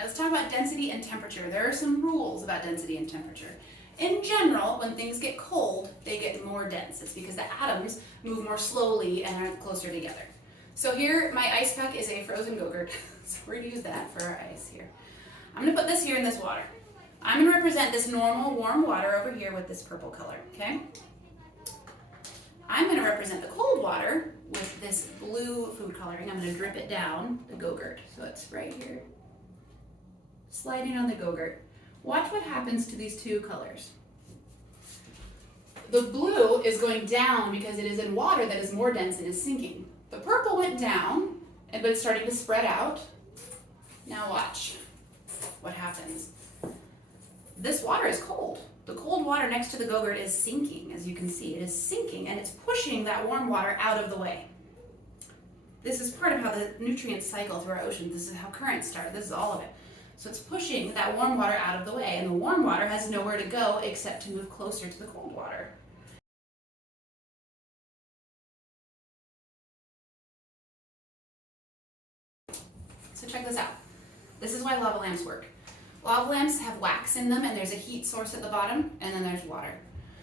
right, let's talk about density and temperature. There are some rules about density and temperature. In general, when things get cold, they get more dense. It's because the atoms move more slowly and are closer together. So here, my ice pack is a frozen Go-Gurt. So we're gonna use that for our ice here. I'm gonna put this here in this water. I'm gonna represent this normal warm water over here with this purple color, okay? I'm gonna represent the cold water with this blue food coloring. I'm gonna drip it down the Go-Gurt. So it's right here, sliding on the Go-Gurt. Watch what happens to these two colors. The blue is going down because it is in water that is more dense and is sinking. The purple went down, but it's starting to spread out. Now watch what happens. This water is cold. The cold water next to the Go-Gurt is sinking, as you can see. It is sinking, and it's pushing that warm water out of the way. This is part of how the nutrients cycle through our ocean. This is how currents start. This is all of it. So it's pushing that warm water out of the way, and the warm water has nowhere to go except to move closer to the cold water. So check this out. This is why lava lamps work. Lava lamps have wax in them, and there's a heat source at the bottom, and then there's water.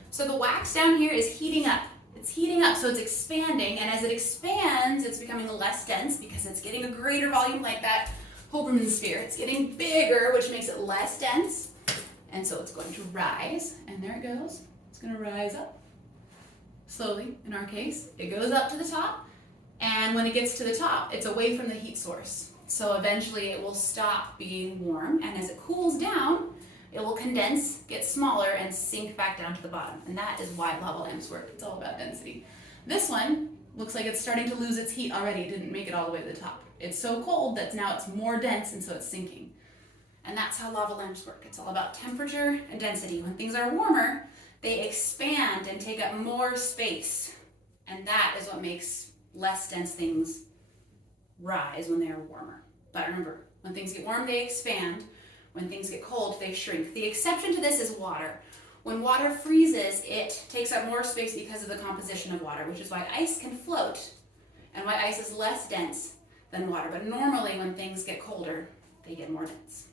So the wax down here is heating up. It's heating up, so it's expanding, and as it expands, it's becoming less dense because it's getting a greater volume, like that Hoberman sphere. It's getting bigger, which makes it less dense, and so it's going to rise, and there it goes. It's going to rise up slowly. In our case, it goes up to the top, and when it gets to the top, it's away from the heat source. So eventually it will stop being warm, and as it cools down, it will condense, get smaller, and sink back down to the bottom. And that is why lava lamps work. It's all about density. This one looks like it's starting to lose its heat already. It didn't make it all the way to the top. It's so cold that now it's more dense, and so it's sinking. And that's how lava lamps work. It's all about temperature and density. When things are warmer, they expand and take up more space. And that is what makes less dense things rise when they are warmer. But remember, when things get warm, they expand. When things get cold, they shrink. The exception to this is water. When water freezes, it takes up more space because of the composition of water, which is why ice can float and why ice is less dense than water. But normally when things get colder, they get more dense.